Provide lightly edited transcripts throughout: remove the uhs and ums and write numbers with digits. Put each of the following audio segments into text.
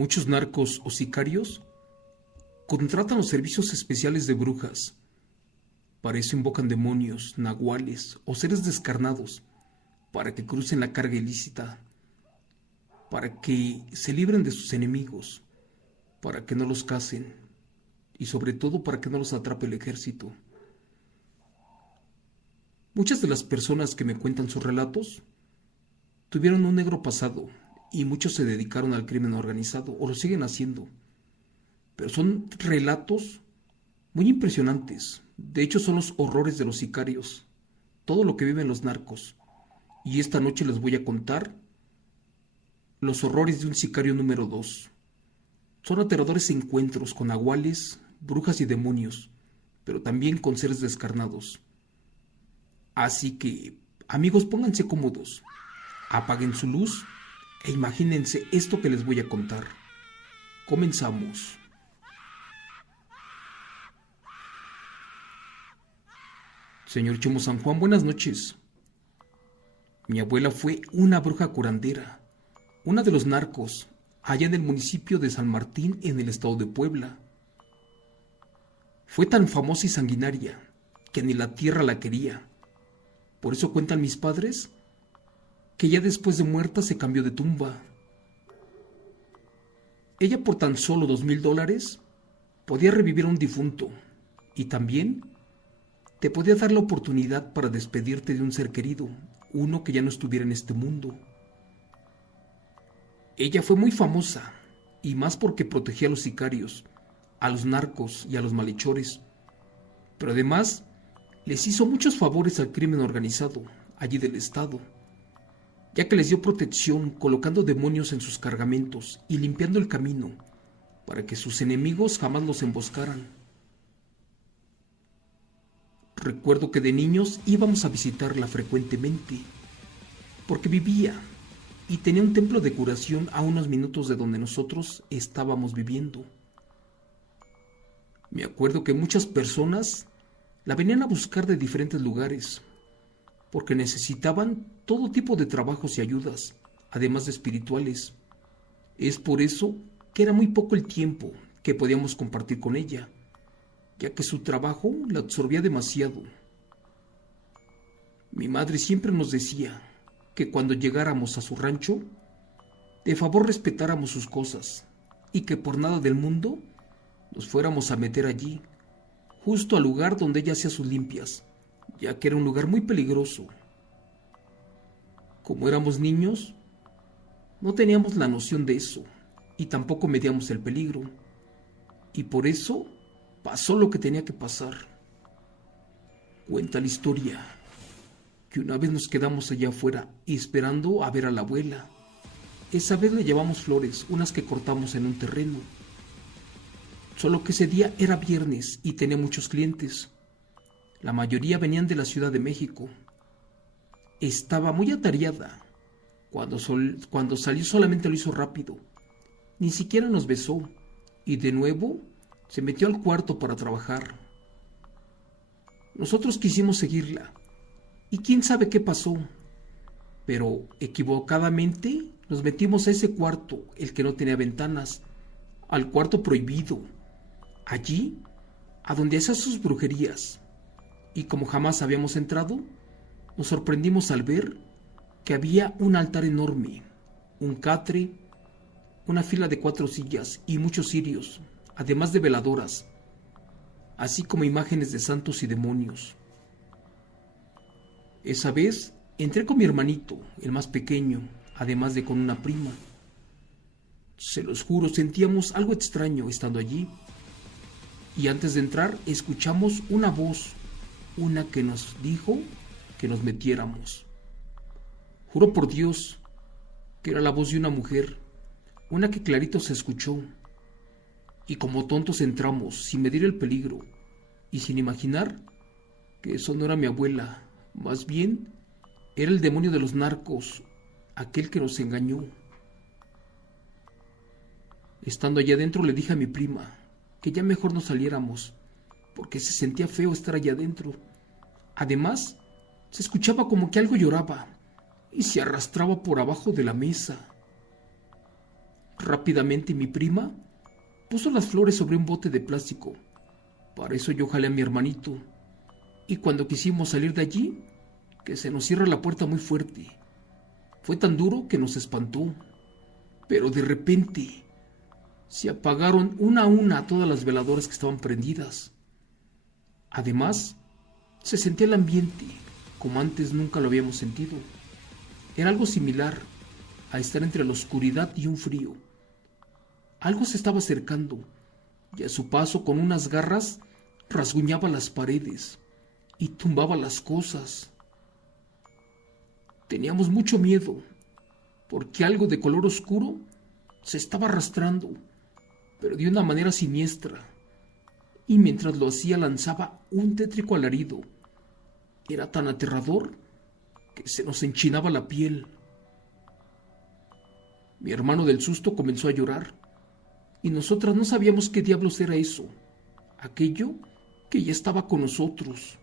Muchos narcos o sicarios contratan los servicios especiales de brujas. Para eso invocan demonios, nahuales o seres descarnados para que crucen la carga ilícita, para que se libren de sus enemigos, para que no los casen y sobre todo para que no los atrape el ejército. Muchas de las personas que me cuentan sus relatos tuvieron un negro pasado y muchos se dedicaron al crimen organizado o lo siguen haciendo. Pero son relatos muy impresionantes. De hecho, son los horrores de los sicarios, todo lo que viven los narcos. Y esta noche les voy a contar los horrores de un sicario número 2. Son aterradores encuentros con nahuales, brujas y demonios, pero también con seres descarnados. Así que, amigos, pónganse cómodos, apaguen su luz e imagínense esto que les voy a contar. Comenzamos. Señor Chemo San Juan, buenas noches. Mi abuela fue una bruja curandera, una de los narcos, allá en el municipio de San Martín, en el estado de Puebla. Fue tan famosa y sanguinaria que ni la tierra la quería. Por eso cuentan mis padres que ya después de muerta se cambió de tumba. Ella por tan solo $2,000 podía revivir a un difunto y también te podía dar la oportunidad para despedirte de un ser querido, uno que ya no estuviera en este mundo. Ella fue muy famosa, y más porque protegía a los sicarios, a los narcos y a los malhechores, pero además les hizo muchos favores al crimen organizado, allí del estado, ya que les dio protección colocando demonios en sus cargamentos y limpiando el camino, para que sus enemigos jamás los emboscaran. Recuerdo que de niños íbamos a visitarla frecuentemente, porque vivía y tenía un templo de curación a unos minutos de donde nosotros estábamos viviendo. Me acuerdo que muchas personas la venían a buscar de diferentes lugares, porque necesitaban todo tipo de trabajos y ayudas, además de espirituales. Es por eso que era muy poco el tiempo que podíamos compartir con ella, ya que su trabajo la absorbía demasiado. Mi madre siempre nos decía que cuando llegáramos a su rancho, de favor respetáramos sus cosas y que por nada del mundo nos fuéramos a meter allí, justo al lugar donde ella hacía sus limpias, ya que era un lugar muy peligroso. Como éramos niños, no teníamos la noción de eso y tampoco medíamos el peligro, y por eso pasó lo que tenía que pasar. Cuenta la historia que una vez nos quedamos allá afuera esperando a ver a la abuela. Esa vez le llevamos flores, unas que cortamos en un terreno. Solo que ese día era viernes y tenía muchos clientes. La mayoría venían de la Ciudad de México. Estaba muy atareada. Cuando salió solamente lo hizo rápido. Ni siquiera nos besó. Y de nuevo se metió al cuarto para trabajar. Nosotros quisimos seguirla, y quién sabe qué pasó, pero equivocadamente nos metimos a ese cuarto, el que no tenía ventanas, al cuarto prohibido, allí a donde hacía sus brujerías, y como jamás habíamos entrado, nos sorprendimos al ver que había un altar enorme, un catre, una fila de 4 sillas y muchos cirios, además de veladoras, así como imágenes de santos y demonios. Esa vez entré con mi hermanito, el más pequeño, además de con una prima. Se los juro, sentíamos algo extraño estando allí. Y antes de entrar escuchamos una voz, una que nos dijo que nos metiéramos. Juro por Dios que era la voz de una mujer, una que clarito se escuchó. Y como tontos entramos, sin medir el peligro, y sin imaginar que eso no era mi abuela, más bien era el demonio de los narcos, aquel que nos engañó. Estando allá adentro le dije a mi prima que ya mejor no saliéramos, porque se sentía feo estar allá adentro. Además, se escuchaba como que algo lloraba y se arrastraba por abajo de la mesa. Rápidamente mi prima puso las flores sobre un bote de plástico. Para eso yo jalé a mi hermanito. Y cuando quisimos salir de allí, que se nos cierra la puerta muy fuerte. Fue tan duro que nos espantó. Pero de repente se apagaron una a una todas las veladoras que estaban prendidas. Además, se sentía el ambiente como antes nunca lo habíamos sentido. Era algo similar a estar entre la oscuridad y un frío. Algo se estaba acercando y a su paso con unas garras rasguñaba las paredes y tumbaba las cosas. Teníamos mucho miedo porque algo de color oscuro se estaba arrastrando, pero de una manera siniestra, y mientras lo hacía lanzaba un tétrico alarido. Era tan aterrador que se nos enchinaba la piel. Mi hermano del susto comenzó a llorar, y nosotras no sabíamos qué diablos era eso, aquello que ya estaba con nosotros.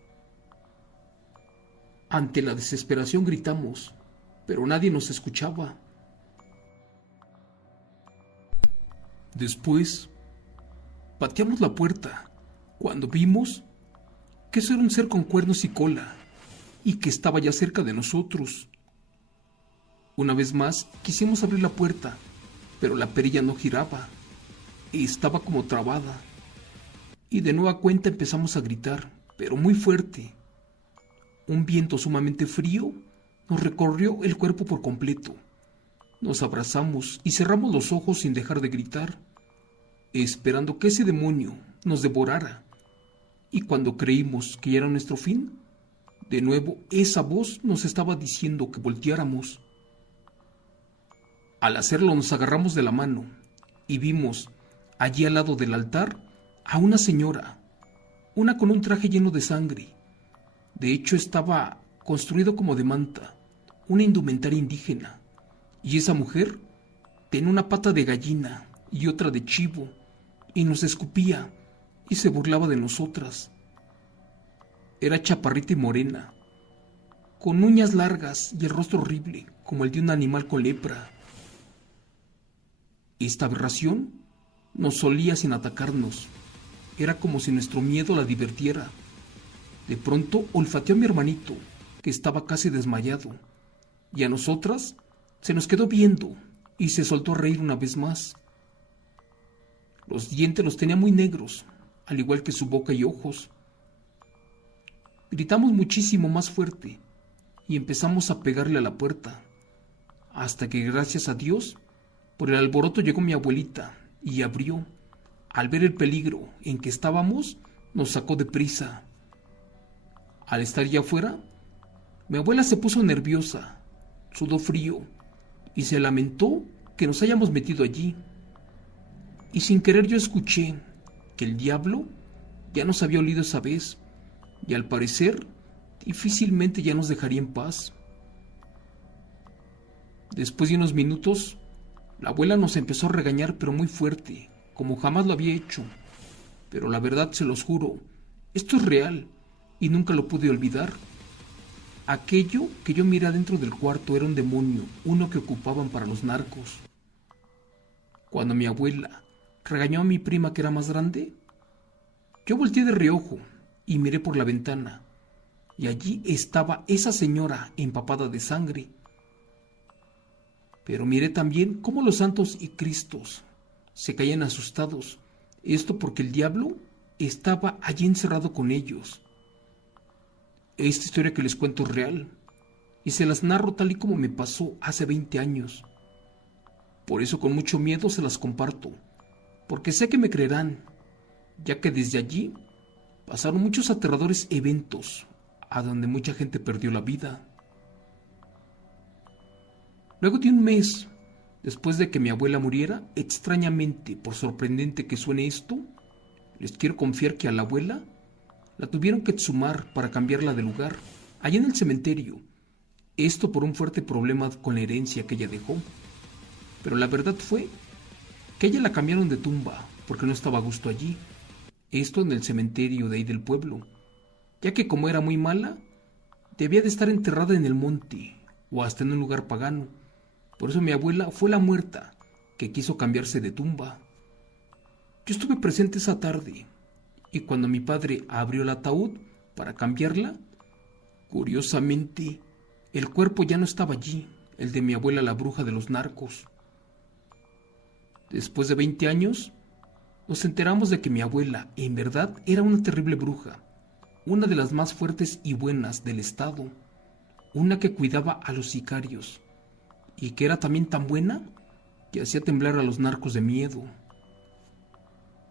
Ante la desesperación gritamos, pero nadie nos escuchaba. Después, pateamos la puerta cuando vimos que eso era un ser con cuernos y cola y que estaba ya cerca de nosotros. Una vez más quisimos abrir la puerta, pero la perilla no giraba y estaba como trabada. Y de nueva cuenta empezamos a gritar, pero muy fuerte. Un viento sumamente frío nos recorrió el cuerpo por completo. Nos abrazamos y cerramos los ojos sin dejar de gritar, esperando que ese demonio nos devorara. Y cuando creímos que ya era nuestro fin, de nuevo esa voz nos estaba diciendo que volteáramos. Al hacerlo nos agarramos de la mano y vimos allí al lado del altar a una señora, una con un traje lleno de sangre. De hecho estaba construido como de manta, una indumentaria indígena, y esa mujer tenía una pata de gallina y otra de chivo, y nos escupía y se burlaba de nosotras. Era chaparrita y morena, con uñas largas y el rostro horrible como el de un animal con lepra. Esta aberración nos solía sin atacarnos. Era como si nuestro miedo la divirtiera. De pronto olfateó a mi hermanito, que estaba casi desmayado, y a nosotras se nos quedó viendo y se soltó a reír una vez más. Los dientes los tenía muy negros, al igual que su boca y ojos. Gritamos muchísimo más fuerte y empezamos a pegarle a la puerta, hasta que gracias a Dios, por el alboroto llegó mi abuelita y abrió. Al ver el peligro en que estábamos, nos sacó de prisa. Al estar ya afuera, mi abuela se puso nerviosa, sudó frío y se lamentó que nos hayamos metido allí. Y sin querer yo escuché que el diablo ya nos había olido esa vez y al parecer difícilmente ya nos dejaría en paz. Después de unos minutos, la abuela nos empezó a regañar pero muy fuerte, como jamás lo había hecho. Pero la verdad, se los juro, esto es real y nunca lo pude olvidar. Aquello que yo miré dentro del cuarto era un demonio, uno que ocupaban para los narcos. Cuando mi abuela regañó a mi prima que era más grande, yo volteé de reojo y miré por la ventana, y allí estaba esa señora empapada de sangre. Pero miré también cómo los santos y cristos se caían asustados, esto porque el diablo estaba allí encerrado con ellos. Esta historia que les cuento es real, y se las narro tal y como me pasó hace 20 años. Por eso con mucho miedo se las comparto, porque sé que me creerán, ya que desde allí pasaron muchos aterradores eventos, a donde mucha gente perdió la vida. Luego de un mes, después de que mi abuela muriera, extrañamente, por sorprendente que suene esto, les quiero confiar que a la abuela la tuvieron que exhumar para cambiarla de lugar, allá en el cementerio. Esto por un fuerte problema con la herencia que ella dejó. Pero la verdad fue que ella la cambiaron de tumba porque no estaba a gusto allí. Esto en el cementerio de ahí del pueblo, ya que como era muy mala, debía de estar enterrada en el monte o hasta en un lugar pagano. Por eso mi abuela fue la muerta que quiso cambiarse de tumba. Yo estuve presente esa tarde y cuando mi padre abrió el ataúd para cambiarla, curiosamente, el cuerpo ya no estaba allí, el de mi abuela la bruja de los narcos. Después de 20 años, nos enteramos de que mi abuela, en verdad, era una terrible bruja, una de las más fuertes y buenas del estado, una que cuidaba a los sicarios, y que era también tan buena que hacía temblar a los narcos de miedo.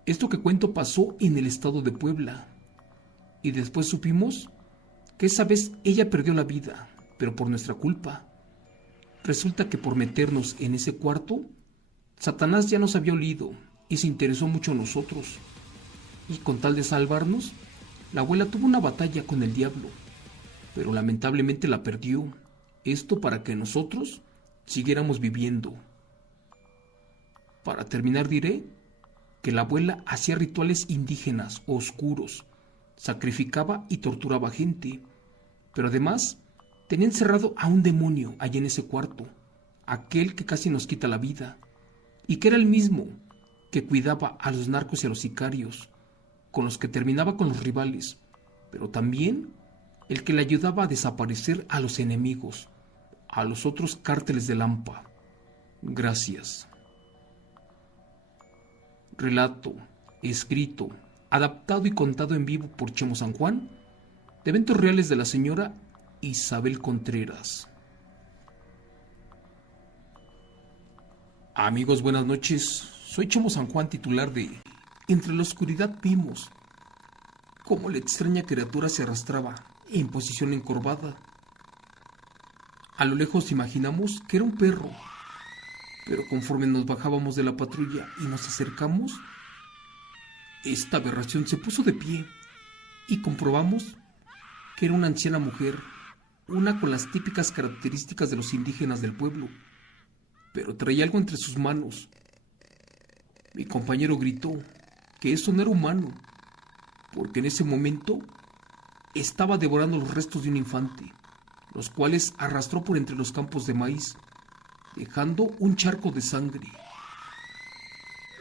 Esto que cuento pasó en el estado de Puebla, y después supimos que esa vez ella perdió la vida, pero por nuestra culpa. Resulta que por meternos en ese cuarto, Satanás ya nos había olido y se interesó mucho en nosotros. Y con tal de salvarnos, la abuela tuvo una batalla con el diablo, pero lamentablemente la perdió. Esto para que nosotros siguiéramos viviendo. Para terminar diré que la abuela hacía rituales indígenas oscuros, sacrificaba y torturaba gente, pero además tenía encerrado a un demonio allí en ese cuarto, aquel que casi nos quita la vida, y que era el mismo que cuidaba a los narcos y a los sicarios, con los que terminaba con los rivales, pero también el que le ayudaba a desaparecer a los enemigos, a los otros cárteles de Lampa. Gracias. Relato, escrito, adaptado y contado en vivo por Chemo San Juan, de eventos reales de la señora Isabel Contreras. Amigos, buenas noches. Soy Chemo San Juan, titular de Entre la oscuridad vimos cómo la extraña criatura se arrastraba en posición encorvada. A lo lejos imaginamos que era un perro, pero conforme nos bajábamos de la patrulla y nos acercamos, esta aberración se puso de pie y comprobamos que era una anciana mujer, una con las típicas características de los indígenas del pueblo, pero traía algo entre sus manos. Mi compañero gritó que eso no era humano, porque en ese momento estaba devorando los restos de un infante, los cuales arrastró por entre los campos de maíz, dejando un charco de sangre.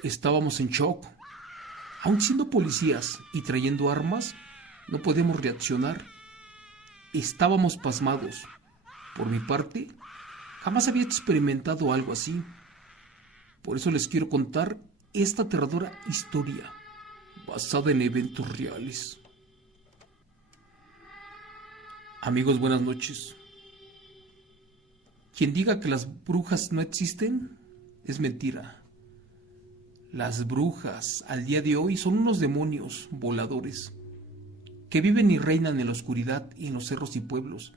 Estábamos en shock. Aun siendo policías y trayendo armas, no podemos reaccionar. Estábamos pasmados. Por mi parte, jamás había experimentado algo así. Por eso les quiero contar esta aterradora historia, basada en eventos reales. Amigos, buenas noches. Quien diga que las brujas no existen, es mentira. Las brujas, al día de hoy, son unos demonios voladores que viven y reinan en la oscuridad y en los cerros y pueblos,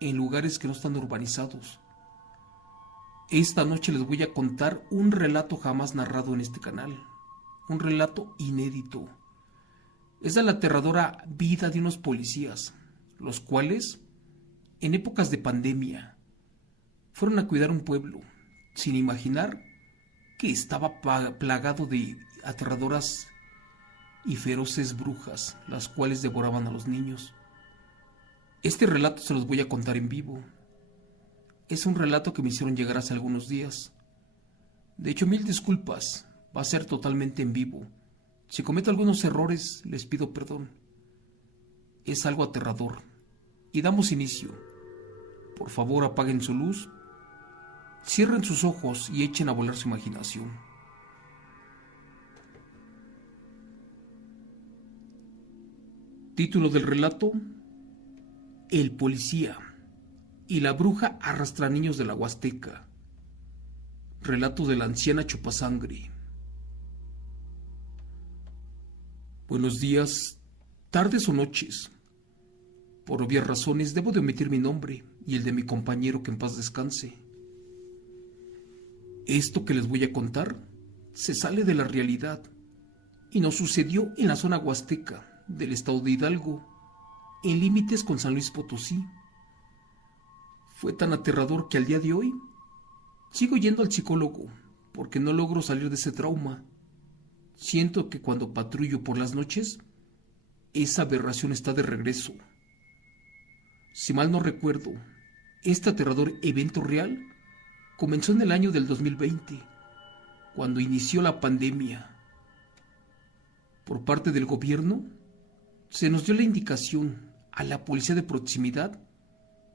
en lugares que no están urbanizados. Esta noche les voy a contar un relato jamás narrado en este canal, un relato inédito. Es de la aterradora vida de unos policías, los cuales, en épocas de pandemia, fueron a cuidar un pueblo, sin imaginar que estaba plagado de aterradoras y feroces brujas, las cuales devoraban a los niños. Este relato se los voy a contar en vivo. Es un relato que me hicieron llegar hace algunos días. De hecho, mil disculpas, va a ser totalmente en vivo. Si cometo algunos errores, les pido perdón. Es algo aterrador. Y damos inicio. Por favor, apaguen su luz, cierren sus ojos y echen a volar su imaginación. Título del relato: El policía y la bruja arrastra niños de la Huasteca. Relato de la anciana Chupasangre. Buenos días, tardes o noches. Por obvias razones debo de omitir mi nombre y el de mi compañero, que en paz descanse. Esto que les voy a contar se sale de la realidad y nos sucedió en la zona huasteca del estado de Hidalgo, en límites con San Luis Potosí. Fue tan aterrador que al día de hoy sigo yendo al psicólogo porque no logro salir de ese trauma. Siento que cuando patrullo por las noches, esa aberración está de regreso. Si mal no recuerdo, este aterrador evento real comenzó en el año del 2020, cuando inició la pandemia. Por parte del gobierno, se nos dio la indicación a la policía de proximidad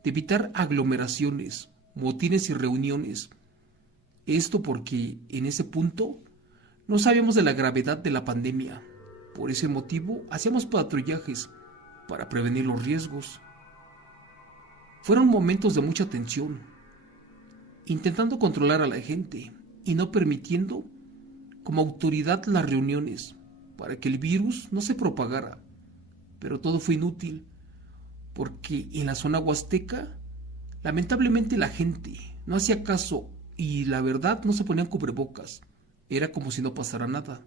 de evitar aglomeraciones, motines y reuniones. Esto porque en ese punto no sabíamos de la gravedad de la pandemia. Por ese motivo hacíamos patrullajes para prevenir los riesgos. Fueron momentos de mucha tensión, intentando controlar a la gente y no permitiendo como autoridad las reuniones para que el virus no se propagara. Pero todo fue inútil, porque en la zona huasteca, lamentablemente la gente no hacía caso y la verdad no se ponían cubrebocas. Era como si no pasara nada.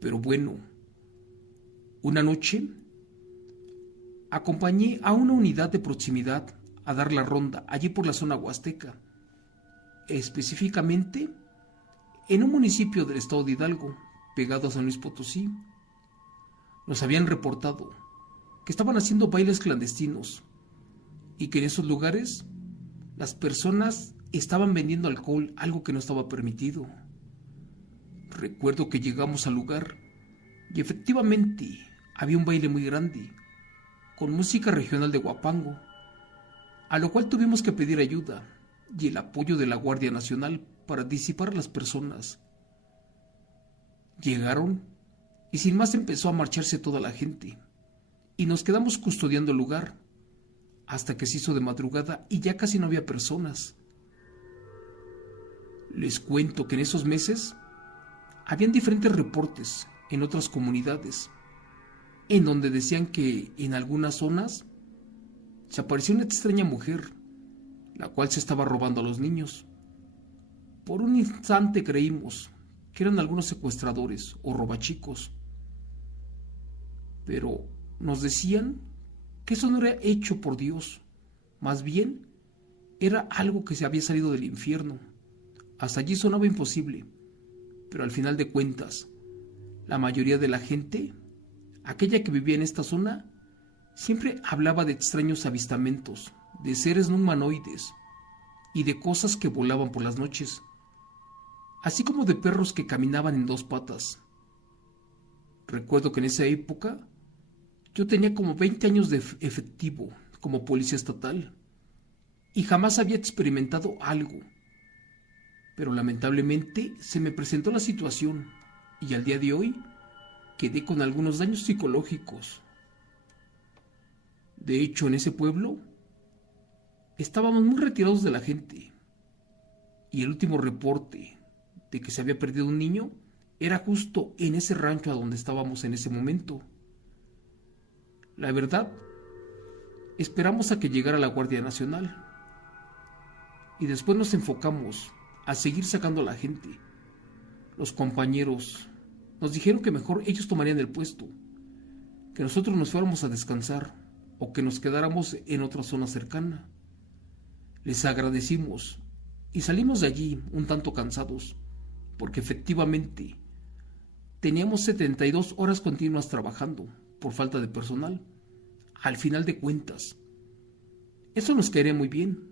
Pero bueno, una noche acompañé a una unidad de proximidad a dar la ronda allí por la zona huasteca, específicamente en un municipio del estado de Hidalgo, pegado a San Luis Potosí. Nos habían reportado que estaban haciendo bailes clandestinos y que en esos lugares las personas estaban vendiendo alcohol, algo que no estaba permitido. Recuerdo que llegamos al lugar y efectivamente había un baile muy grande, con música regional de Huapango, a lo cual tuvimos que pedir ayuda y el apoyo de la Guardia Nacional para disipar a las personas. Llegaron y sin más empezó a marcharse toda la gente y nos quedamos custodiando el lugar hasta que se hizo de madrugada y ya casi no había personas. Les cuento que en esos meses habían diferentes reportes en otras comunidades en donde decían que en algunas zonas se apareció una extraña mujer, la cual se estaba robando a los niños. Por un instante creímos que eran algunos secuestradores o robachicos, pero nos decían que eso no era hecho por Dios, más bien era algo que se había salido del infierno. Hasta allí sonaba imposible, pero al final de cuentas, la mayoría de la gente, aquella que vivía en esta zona, siempre hablaba de extraños avistamientos, de seres no humanoides y de cosas que volaban por las noches, así como de perros que caminaban en dos patas. Recuerdo que en esa época yo tenía como 20 años de efectivo como policía estatal y jamás había experimentado algo. Pero lamentablemente se me presentó la situación y al día de hoy quedé con algunos daños psicológicos. De hecho, en ese pueblo estábamos muy retirados de la gente y el último reporte de que se había perdido un niño era justo en ese rancho a donde estábamos en ese momento. La verdad, esperamos a que llegara la Guardia Nacional y después nos enfocamos a seguir sacando a la gente. Los compañeros nos dijeron que mejor ellos tomarían el puesto, que nosotros nos fuéramos a descansar o que nos quedáramos en otra zona cercana. Les agradecimos y salimos de allí un tanto cansados, porque efectivamente teníamos 72 horas continuas trabajando por falta de personal. Al final de cuentas, eso nos caería muy bien,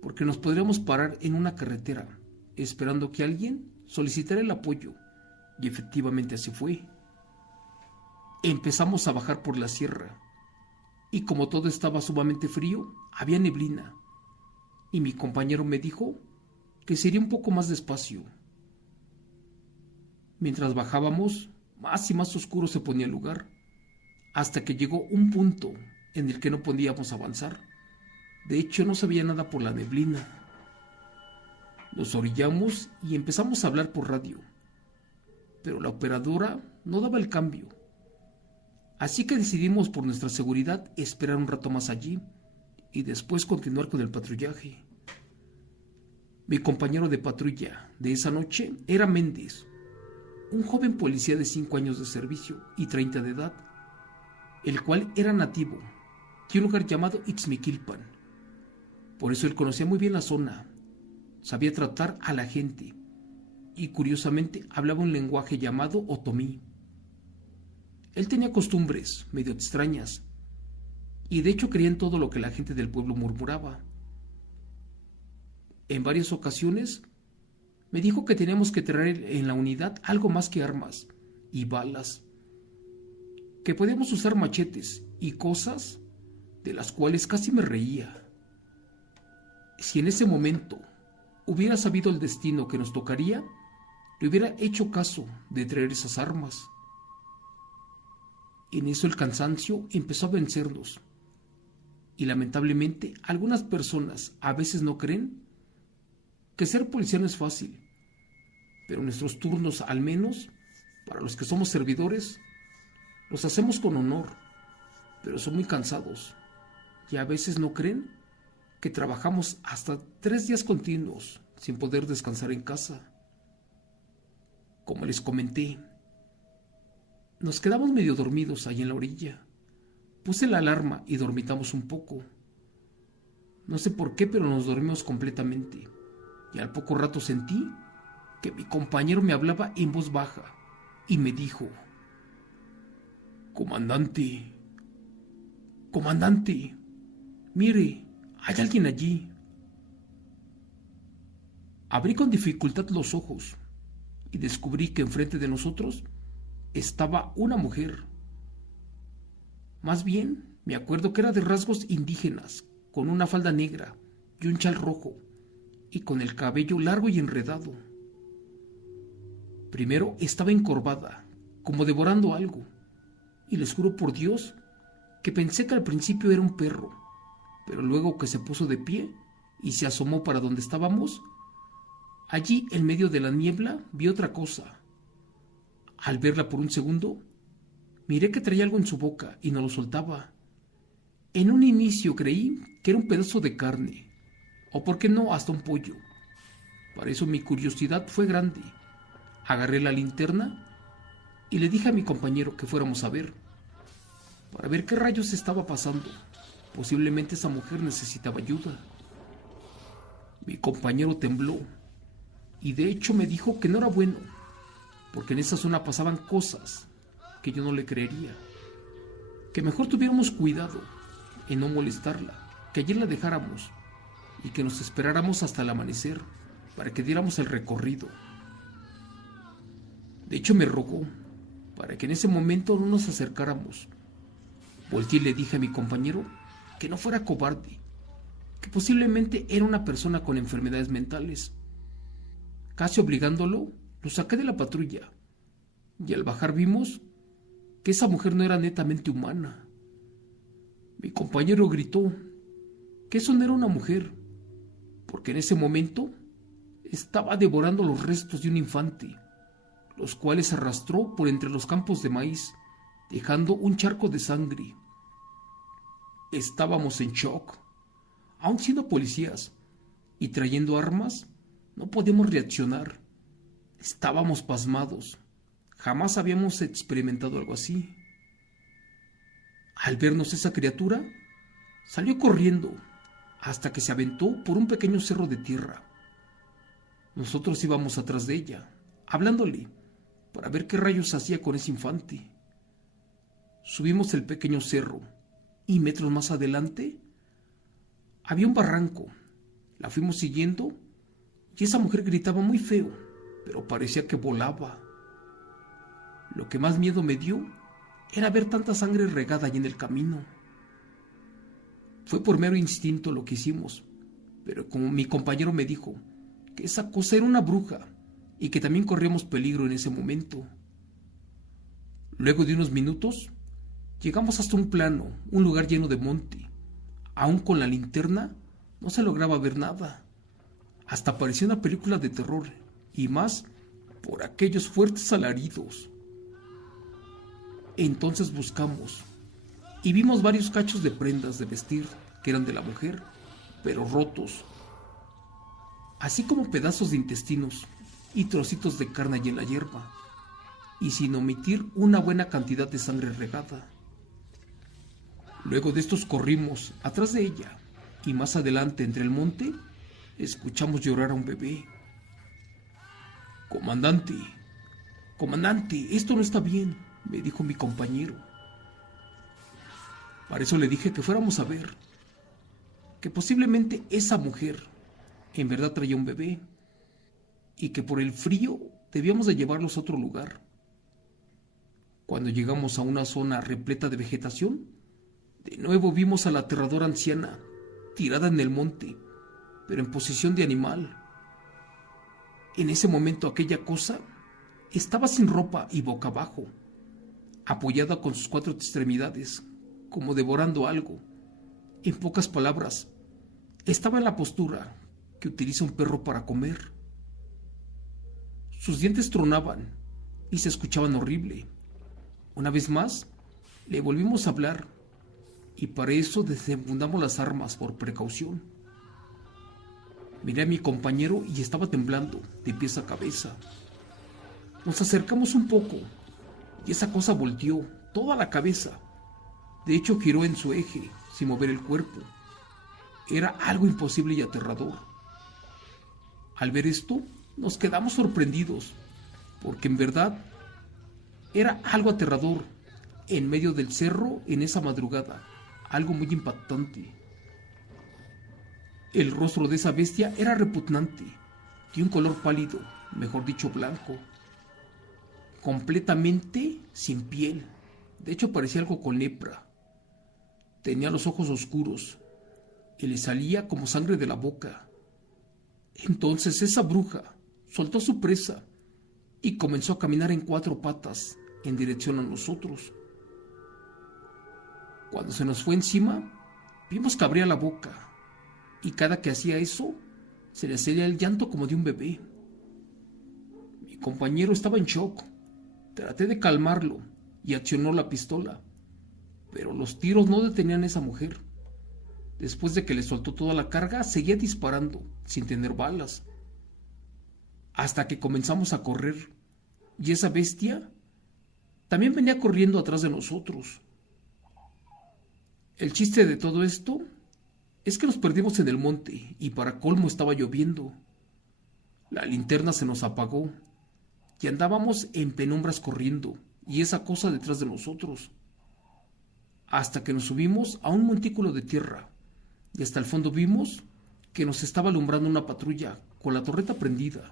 porque nos podríamos parar en una carretera esperando que alguien solicitara el apoyo, y efectivamente así fue. Empezamos a bajar por la sierra y como todo estaba sumamente frío, había neblina y mi compañero me dijo que sería un poco más despacio. Mientras bajábamos, más y más oscuro se ponía el lugar, hasta que llegó un punto en el que no podíamos avanzar. De hecho, no se veía nada por la neblina. Nos orillamos y empezamos a hablar por radio, pero la operadora no daba el cambio. Así que decidimos por nuestra seguridad esperar un rato más allí y después continuar con el patrullaje. Mi compañero de patrulla de esa noche era Méndez, un joven policía de 5 años de servicio y 30 de edad, el cual era nativo de un lugar llamado Ixmiquilpan. Por eso él conocía muy bien la zona, sabía tratar a la gente y curiosamente hablaba un lenguaje llamado otomí. Él tenía costumbres medio extrañas y de hecho creía en todo lo que la gente del pueblo murmuraba. En varias ocasiones Me dijo que teníamos que traer en la unidad algo más que armas y balas, que podíamos usar machetes y cosas de las cuales casi me reía. Si en ese momento hubiera sabido el destino que nos tocaría, le hubiera hecho caso de traer esas armas. En eso el cansancio empezó a vencernos y lamentablemente algunas personas a veces no creen que ser policía no es fácil, pero nuestros turnos, al menos para los que somos servidores, los hacemos con honor, pero son muy cansados y a veces no creen que trabajamos hasta 3 días continuos sin poder descansar en casa. Como les comenté, nos quedamos medio dormidos ahí en la orilla. Puse la alarma y dormitamos un poco. No sé por qué, pero nos dormimos completamente. Y al poco rato sentí que mi compañero me hablaba en voz baja y me dijo: Comandante, comandante, mire, hay alguien allí. Abrí con dificultad los ojos y descubrí que enfrente de nosotros estaba una mujer. Más bien, me acuerdo que era de rasgos indígenas, con una falda negra y un chal rojo, y con el cabello largo y enredado. Primero estaba encorvada, como devorando algo, y les juro por Dios que pensé que al principio era un perro, pero luego que se puso de pie y se asomó para donde estábamos, allí en medio de la niebla vi otra cosa. Al verla por un segundo, miré que traía algo en su boca y no lo soltaba. En un inicio creí que era un pedazo de carne, o por qué no, hasta un pollo. Para eso mi curiosidad fue grande. Agarré la linterna y le dije a mi compañero que fuéramos a ver, para ver qué rayos estaba pasando. Posiblemente esa mujer necesitaba ayuda. Mi compañero tembló y de hecho me dijo que no era bueno, porque en esa zona pasaban cosas que yo no le creería, que mejor tuviéramos cuidado en no molestarla, que allí la dejáramos y que nos esperáramos hasta el amanecer para que diéramos el recorrido. De hecho me rogó para que en ese momento no nos acercáramos. Volteé y le dije a mi compañero que no fuera cobarde, que posiblemente era una persona con enfermedades mentales. Casi obligándolo, lo saqué de la patrulla y al bajar vimos que esa mujer no era netamente humana. Mi compañero gritó que eso no era una mujer, porque en ese momento estaba devorando los restos de un infante, los cuales arrastró por entre los campos de maíz, dejando un charco de sangre. Estábamos en shock. Aun siendo policías y trayendo armas, no podíamos reaccionar. Estábamos pasmados. Jamás habíamos experimentado algo así. Al vernos esa criatura, salió corriendo hasta que se aventó por un pequeño cerro de tierra. Nosotros íbamos atrás de ella, hablándole para ver qué rayos hacía con ese infante. Subimos el pequeño cerro y metros más adelante había un barranco. La fuimos siguiendo y esa mujer gritaba muy feo, pero parecía que volaba. Lo que más miedo me dio era ver tanta sangre regada allí en el camino. Fue por mero instinto lo que hicimos, pero como mi compañero me dijo que esa cosa era una bruja y que también corríamos peligro en ese momento. Luego de unos minutos, llegamos hasta un plano, un lugar lleno de monte. Aún con la linterna, no se lograba ver nada. Hasta parecía una película de terror, y más por aquellos fuertes alaridos. Entonces buscamos, y vimos varios cachos de prendas de vestir que eran de la mujer, pero rotos, así como pedazos de intestinos y trocitos de carne allí en la hierba, y sin omitir una buena cantidad de sangre regada. Luego de estos corrimos atrás de ella, y más adelante entre el monte escuchamos llorar a un bebé. Comandante, comandante, esto no está bien, me dijo mi compañero. Para eso le dije que fuéramos a ver, que posiblemente esa mujer en verdad traía un bebé, y que por el frío debíamos de llevarlos a otro lugar. Cuando llegamos a una zona repleta de vegetación, de nuevo vimos a la aterradora anciana tirada en el monte, pero en posición de animal. En ese momento aquella cosa estaba sin ropa y boca abajo, apoyada con sus 4 extremidades, como devorando algo. En pocas palabras, estaba en la postura que utiliza un perro para comer. Sus dientes tronaban y se escuchaban horrible. Una vez más, le volvimos a hablar y para eso desenfundamos las armas por precaución. Miré a mi compañero y estaba temblando de pies a cabeza. Nos acercamos un poco y esa cosa volteó toda la cabeza. De hecho, giró en su eje sin mover el cuerpo. Era algo imposible y aterrador. Al ver esto, nos quedamos sorprendidos, porque en verdad era algo aterrador en medio del cerro en esa madrugada, algo muy impactante. El rostro de esa bestia era repugnante, de un color pálido, mejor dicho blanco, completamente sin piel. De hecho parecía algo con lepra. Tenía los ojos oscuros y le salía como sangre de la boca. Entonces esa bruja soltó a su presa y comenzó a caminar en 4 patas en dirección a nosotros. Cuando se nos fue encima, vimos que abría la boca y cada que hacía eso, se le salía el llanto como de un bebé. Mi compañero estaba en shock. Traté de calmarlo y accionó la pistola, pero los tiros no detenían a esa mujer. Después de que le soltó toda la carga, seguía disparando, sin tener balas. Hasta que comenzamos a correr, y esa bestia también venía corriendo atrás de nosotros. El chiste de todo esto es que nos perdimos en el monte, y para colmo estaba lloviendo. La linterna se nos apagó, y andábamos en penumbras corriendo, y esa cosa detrás de nosotros. Hasta que nos subimos a un montículo de tierra, y hasta el fondo vimos que nos estaba alumbrando una patrulla con la torreta prendida.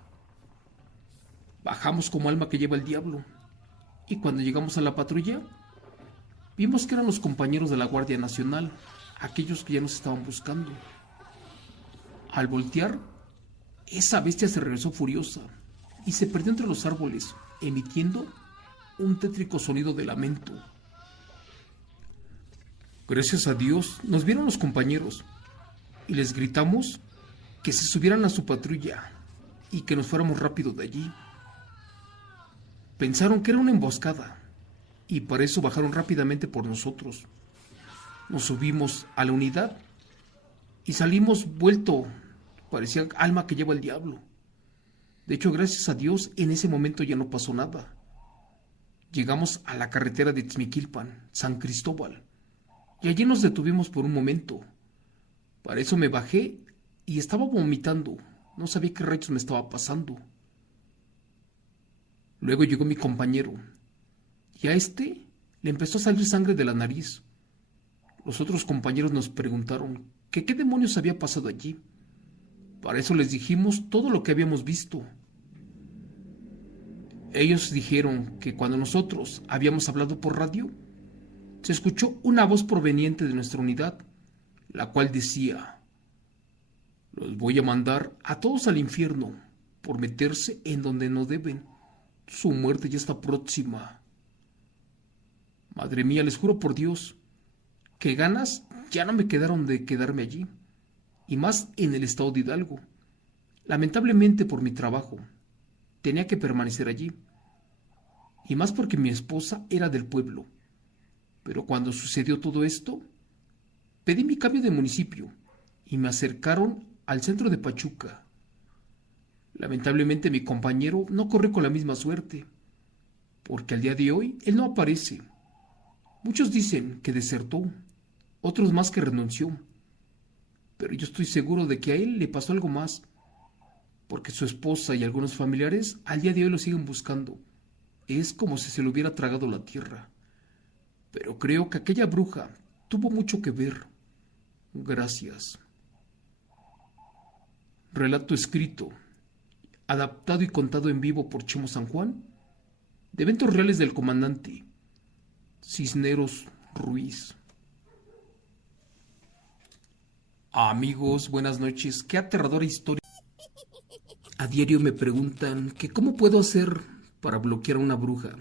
Bajamos como alma que lleva el diablo, y cuando llegamos a la patrulla, vimos que eran los compañeros de la Guardia Nacional, aquellos que ya nos estaban buscando. Al voltear, esa bestia se regresó furiosa y se perdió entre los árboles, emitiendo un tétrico sonido de lamento. Gracias a Dios nos vieron los compañeros y les gritamos que se subieran a su patrulla y que nos fuéramos rápido de allí. Pensaron que era una emboscada y para eso bajaron rápidamente por nosotros. Nos subimos a la unidad y salimos vuelto, parecía alma que lleva el diablo. De hecho, gracias a Dios, en ese momento ya no pasó nada. Llegamos a la carretera de Tzmiquilpan, San Cristóbal, y allí nos detuvimos por un momento. Para eso me bajé y estaba vomitando. No sabía qué rayos me estaba pasando. Luego llegó mi compañero, y a este le empezó a salir sangre de la nariz. Los otros compañeros nos preguntaron que qué demonios había pasado allí. Para eso les dijimos todo lo que habíamos visto. Ellos dijeron que cuando nosotros habíamos hablado por radio, se escuchó una voz proveniente de nuestra unidad, la cual decía: los voy a mandar a todos al infierno por meterse en donde no deben. Su muerte ya está próxima. Madre mía, les juro por Dios, que ganas ya no me quedaron de quedarme allí, y más en el estado de Hidalgo. Lamentablemente por mi trabajo, tenía que permanecer allí, y más porque mi esposa era del pueblo. Pero cuando sucedió todo esto, pedí mi cambio de municipio y me acercaron al centro de Pachuca. Lamentablemente mi compañero no corrió con la misma suerte, porque al día de hoy él no aparece. Muchos dicen que desertó, otros más que renunció, pero yo estoy seguro de que a él le pasó algo más, porque su esposa y algunos familiares al día de hoy lo siguen buscando. Es como si se le hubiera tragado la tierra. Pero creo que aquella bruja tuvo mucho que ver. Gracias. Relato escrito, adaptado y contado en vivo por Chemo San Juan, de eventos reales del comandante Cisneros Ruiz. Amigos, buenas noches. Qué aterradora historia. A diario me preguntan que cómo puedo hacer para bloquear a una bruja,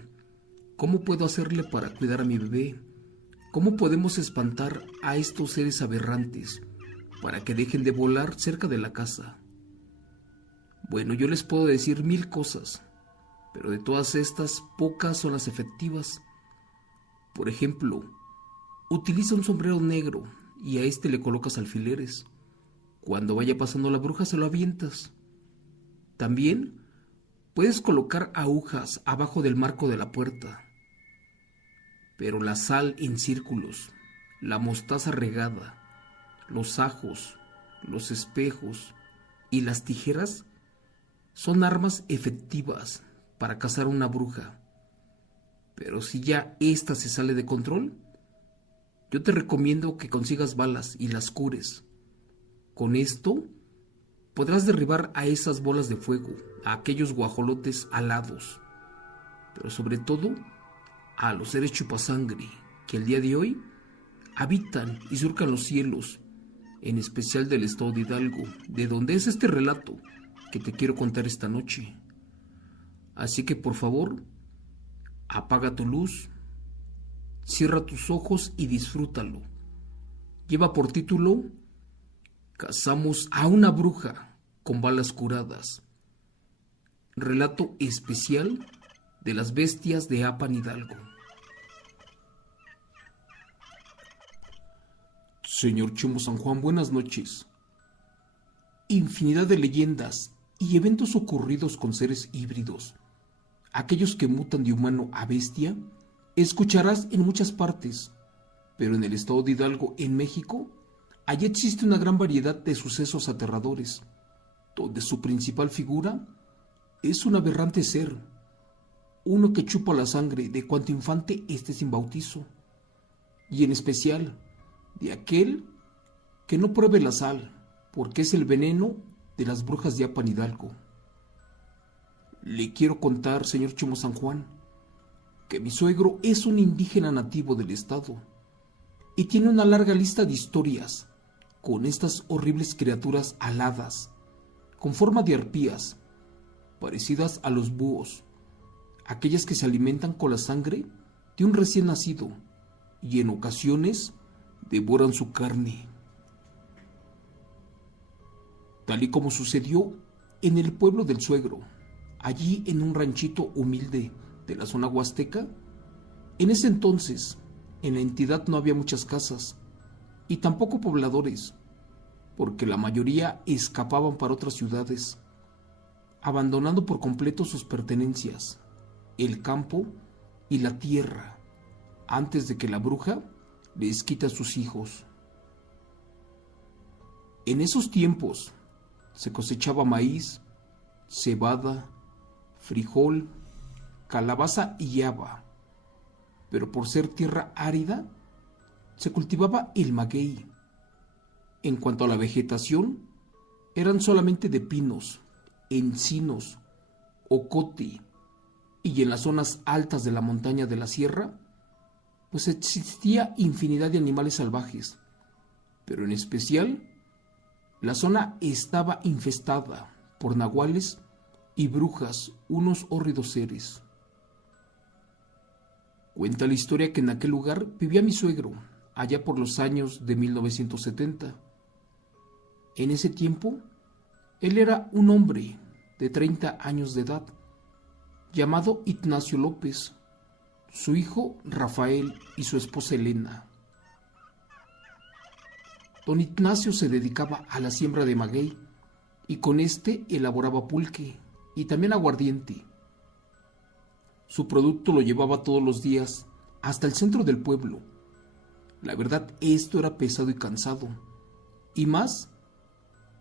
cómo puedo hacerle para cuidar a mi bebé, cómo podemos espantar a estos seres aberrantes para que dejen de volar cerca de la casa. Bueno, yo les puedo decir 1000 cosas, pero de todas estas, pocas son las efectivas. Por ejemplo, utiliza un sombrero negro y a este le colocas alfileres. Cuando vaya pasando la bruja se lo avientas. También puedes colocar agujas abajo del marco de la puerta. Pero la sal en círculos, la mostaza regada, los ajos, los espejos y las tijeras son armas efectivas para cazar una bruja. Pero si ya ésta se sale de control, yo te recomiendo que consigas balas y las cures. Con esto podrás derribar a esas bolas de fuego, a aquellos guajolotes alados, pero sobre todo a los seres chupasangre que el día de hoy habitan y surcan los cielos, en especial del estado de Hidalgo, de donde es este relato que te quiero contar esta noche. Así que por favor, apaga tu luz, cierra tus ojos y disfrútalo. Lleva por título Cazamos a una bruja con balas curadas. Relato especial de las bestias de Apan Hidalgo. Señor Chemo San Juan, buenas noches. Infinidad de leyendas y eventos ocurridos con seres híbridos, aquellos que mutan de humano a bestia, escucharás en muchas partes, pero en el estado de Hidalgo, en México, allí existe una gran variedad de sucesos aterradores, donde su principal figura es un aberrante ser, uno que chupa la sangre de cuanto infante esté sin bautizo, y en especial de aquel que no pruebe la sal, porque es el veneno de las brujas de Apan Hidalgo. Le quiero contar, señor Chemo San Juan, que mi suegro es un indígena nativo del estado y tiene una larga lista de historias con estas horribles criaturas aladas, con forma de arpías, parecidas a los búhos, aquellas que se alimentan con la sangre de un recién nacido y en ocasiones devoran su carne. Tal y como sucedió en el pueblo del suegro, allí en un ranchito humilde de la zona huasteca. En ese entonces, en la entidad no había muchas casas y tampoco pobladores, porque la mayoría escapaban para otras ciudades, abandonando por completo sus pertenencias, el campo y la tierra, antes de que la bruja les quite a sus hijos. En esos tiempos se cosechaba maíz, cebada, frijol, calabaza y haba, pero por ser tierra árida, se cultivaba el maguey. En cuanto a la vegetación, eran solamente de pinos, encinos, ocote, y en las zonas altas de la montaña de la sierra, pues existía infinidad de animales salvajes, pero en especial, la zona estaba infestada por nahuales y brujas, unos hórridos seres. Cuenta la historia que en aquel lugar vivía mi suegro, allá por los años de 1970. En ese tiempo, él era un hombre de 30 años de edad, llamado Ignacio López, su hijo Rafael y su esposa Elena. Don Ignacio se dedicaba a la siembra de maguey y con este elaboraba pulque y también aguardiente. Su producto lo llevaba todos los días hasta el centro del pueblo. La verdad, esto era pesado y cansado, y más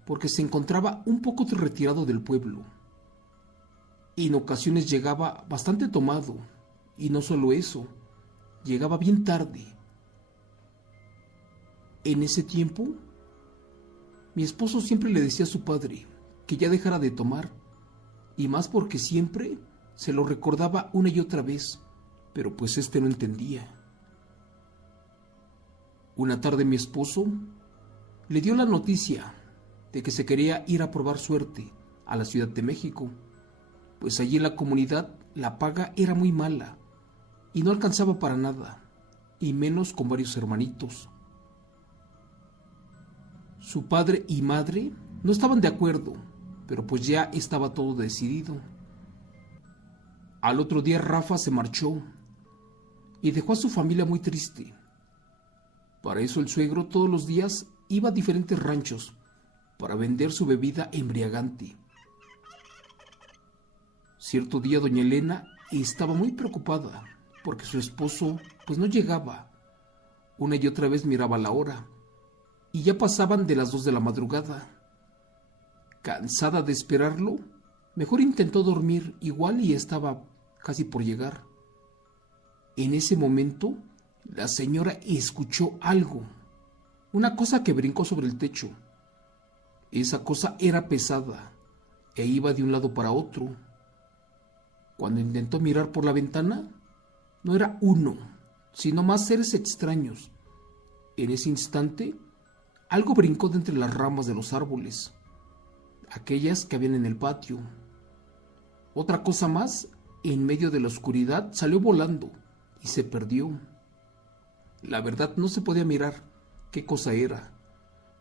porque se encontraba un poco retirado del pueblo. En ocasiones llegaba bastante tomado, y no solo eso, llegaba bien tarde. En ese tiempo, mi esposo siempre le decía a su padre que ya dejara de tomar, y más porque siempre se lo recordaba una y otra vez, pero pues no entendía. Una tarde mi esposo le dio la noticia de que se quería ir a probar suerte a la Ciudad de México, pues allí en la comunidad la paga era muy mala y no alcanzaba para nada, y menos con varios hermanitos. Su padre y madre no estaban de acuerdo, pero pues ya estaba todo decidido. Al otro día Rafa se marchó y dejó a su familia muy triste. Para eso el suegro todos los días iba a diferentes ranchos para vender su bebida embriagante. Cierto día doña Elena estaba muy preocupada porque su esposo pues no llegaba. Una y otra vez miraba la hora y ya pasaban de las 2 de la madrugada. Cansada de esperarlo, mejor intentó dormir igual y estaba casi por llegar. En ese momento, la señora escuchó algo, una cosa que brincó sobre el techo. Esa cosa era pesada e iba de un lado para otro. Cuando intentó mirar por la ventana, no era uno, sino más seres extraños. En ese instante, algo brincó de entre las ramas de los árboles, aquellas que habían en el patio. Otra cosa más, en medio de la oscuridad, salió volando y se perdió. La verdad no se podía mirar qué cosa era,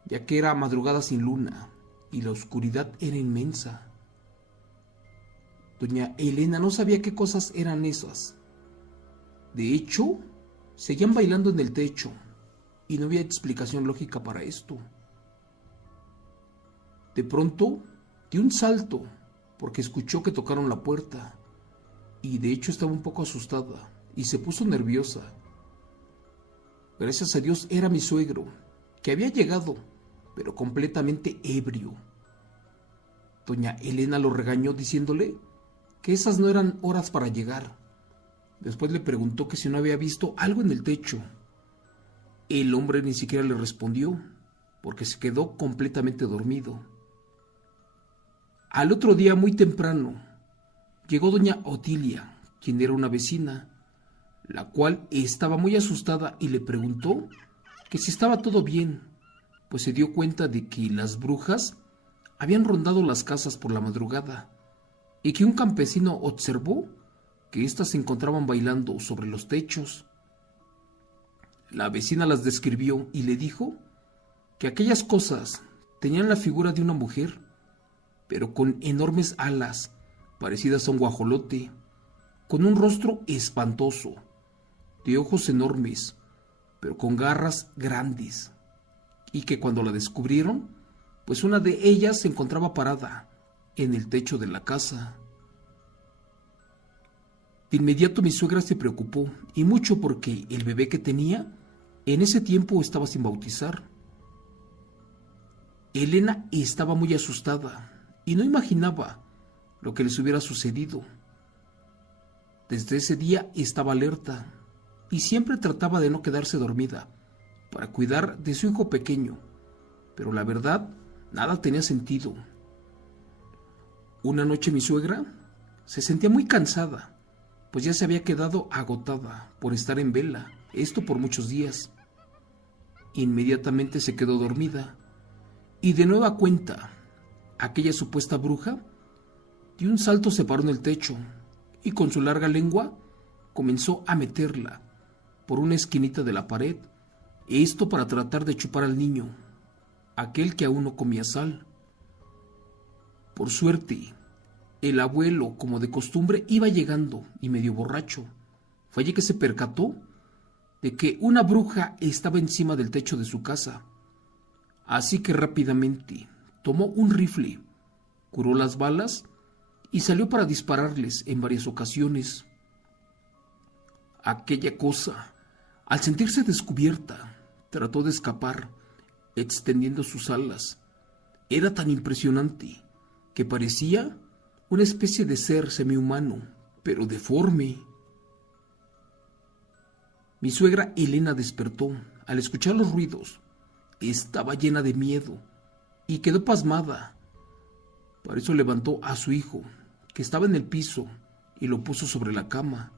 ya que era madrugada sin luna y la oscuridad era inmensa. Doña Elena no sabía qué cosas eran esas. De hecho, seguían bailando en el techo y no había explicación lógica para esto. De pronto, dio un salto porque escuchó que tocaron la puerta y de hecho estaba un poco asustada y se puso nerviosa. Gracias a Dios era mi suegro, que había llegado, pero completamente ebrio. Doña Elena lo regañó diciéndole que esas no eran horas para llegar. Después le preguntó que si no había visto algo en el techo. El hombre ni siquiera le respondió, porque se quedó completamente dormido. Al otro día, muy temprano, llegó doña Otilia, quien era una vecina, la cual estaba muy asustada y le preguntó que si estaba todo bien, pues se dio cuenta de que las brujas habían rondado las casas por la madrugada y que un campesino observó que éstas se encontraban bailando sobre los techos. La vecina las describió y le dijo que aquellas cosas tenían la figura de una mujer, pero con enormes alas parecidas a un guajolote, con un rostro espantoso, de ojos enormes, pero con garras grandes, y que cuando la descubrieron, pues una de ellas se encontraba parada en el techo de la casa. De inmediato mi suegra se preocupó, y mucho porque el bebé que tenía en ese tiempo estaba sin bautizar. Elena estaba muy asustada y no imaginaba lo que les hubiera sucedido. Desde ese día estaba alerta y siempre trataba de no quedarse dormida para cuidar de su hijo pequeño, pero la verdad, nada tenía sentido. Una noche mi suegra se sentía muy cansada, pues ya se había quedado agotada por estar en vela, esto por muchos días. Inmediatamente se quedó dormida y de nueva cuenta, aquella supuesta bruja dio un salto, se paró en el techo y con su larga lengua comenzó a meterla por una esquinita de la pared, esto para tratar de chupar al niño, aquel que aún no comía sal. Por suerte, el abuelo, como de costumbre, iba llegando y medio borracho. Fue allí que se percató de que una bruja estaba encima del techo de su casa. Así que rápidamente tomó un rifle, curó las balas y salió para dispararles en varias ocasiones. Aquella cosa, al sentirse descubierta, trató de escapar, extendiendo sus alas. Era tan impresionante que parecía una especie de ser semihumano, pero deforme. Mi suegra Elena despertó al escuchar los ruidos. Estaba llena de miedo y quedó pasmada. Por eso levantó a su hijo, que estaba en el piso y lo puso sobre la cama.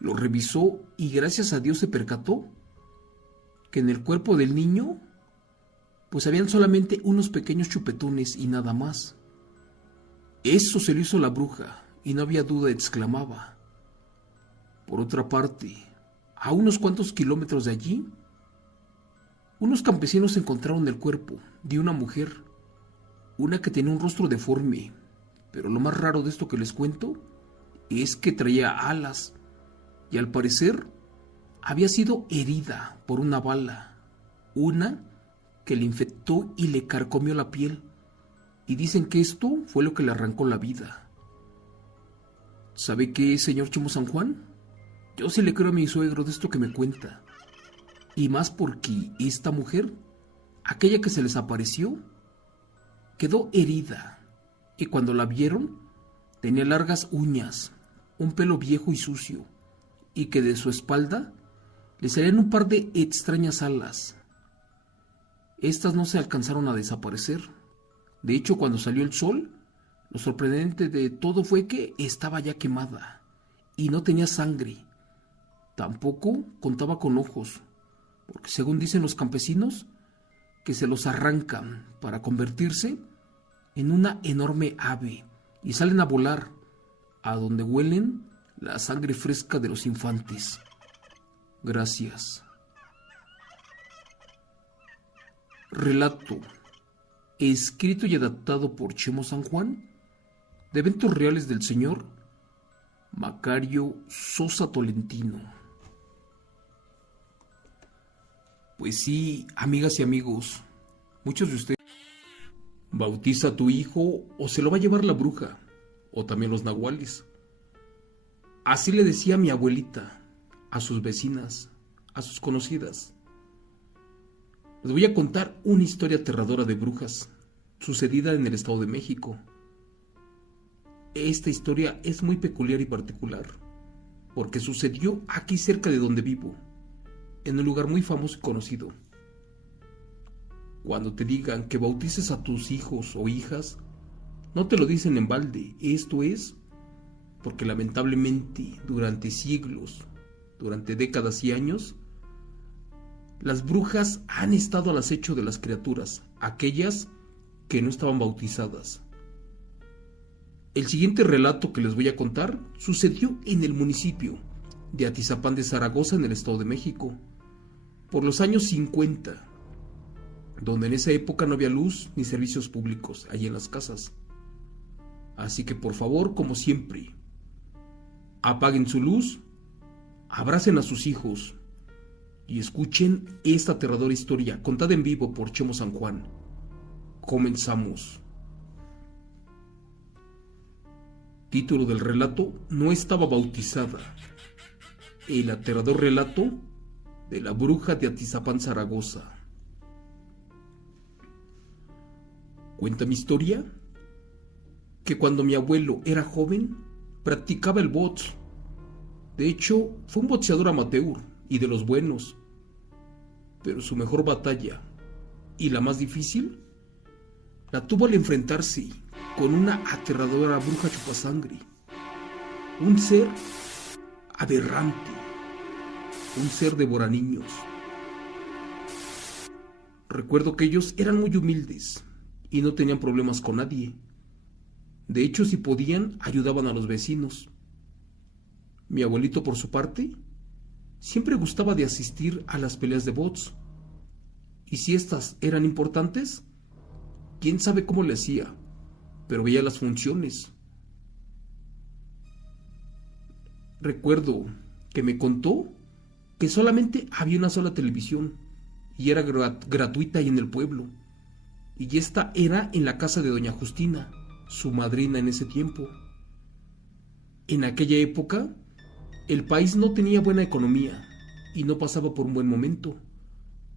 Lo revisó y gracias a Dios se percató que en el cuerpo del niño pues habían solamente unos pequeños chupetones y nada más. Eso se lo hizo la bruja y no había duda, exclamaba. Por otra parte, a unos cuantos kilómetros de allí, unos campesinos encontraron el cuerpo de una mujer, una que tenía un rostro deforme, pero lo más raro de esto que les cuento es que traía alas y al parecer había sido herida por una bala, una que le infectó y le carcomió la piel, y dicen que esto fue lo que le arrancó la vida. ¿Sabe qué, señor Chemo San Juan? Yo sí le creo a mi suegro de esto que me cuenta, y más porque esta mujer, aquella que se les apareció, quedó herida, y cuando la vieron, tenía largas uñas, un pelo viejo y sucio, y que de su espalda le salían un par de extrañas alas. Estas no se alcanzaron a desaparecer. De hecho, cuando salió el sol, lo sorprendente de todo fue que estaba ya quemada, y no tenía sangre. Tampoco contaba con ojos, porque según dicen los campesinos, que se los arrancan para convertirse en una enorme ave y salen a volar a donde huelen la sangre fresca de los infantes. Gracias. Relato escrito y adaptado por Chemo San Juan de eventos reales del señor Macario Sosa Tolentino. Pues sí, amigas y amigos, muchos de ustedes bautiza a tu hijo o se lo va a llevar la bruja, o también los nahuales. Así le decía mi abuelita a sus vecinas, a sus conocidas. Les voy a contar una historia aterradora de brujas, sucedida en el Estado de México. Esta historia es muy peculiar y particular, porque sucedió aquí cerca de donde vivo, en un lugar muy famoso y conocido. Cuando te digan que bautices a tus hijos o hijas, no te lo dicen en balde. Esto es porque lamentablemente durante siglos, durante décadas y años, las brujas han estado al acecho de las criaturas, aquellas que no estaban bautizadas. El siguiente relato que les voy a contar sucedió en el municipio de Atizapán de Zaragoza, en el Estado de México, por los años 50, donde en esa época no había luz ni servicios públicos allí en las casas. Así que por favor, como siempre, apaguen su luz, abracen a sus hijos y escuchen esta aterradora historia contada en vivo por Chemo San Juan. Comenzamos. Título del relato: No estaba bautizada. El aterrador relato de la bruja de Atizapán, Zaragoza. Cuenta mi historia que cuando mi abuelo era joven practicaba el box. De hecho, fue un boxeador amateur y de los buenos. Pero su mejor batalla, y la más difícil, la tuvo al enfrentarse con una aterradora bruja chupasangre. Un ser aberrante, un ser devoraniños. Recuerdo que ellos eran muy humildes y no tenían problemas con nadie. De hecho, si podían, ayudaban a los vecinos. Mi abuelito, por su parte, siempre gustaba de asistir a las peleas de box. Y si estas eran importantes, quién sabe cómo le hacía, pero veía las funciones. Recuerdo que me contó que solamente había una sola televisión y era gratuita ahí en el pueblo. Y esta era en la casa de doña Justina, su madrina en ese tiempo. En aquella época, el país no tenía buena economía y no pasaba por un buen momento.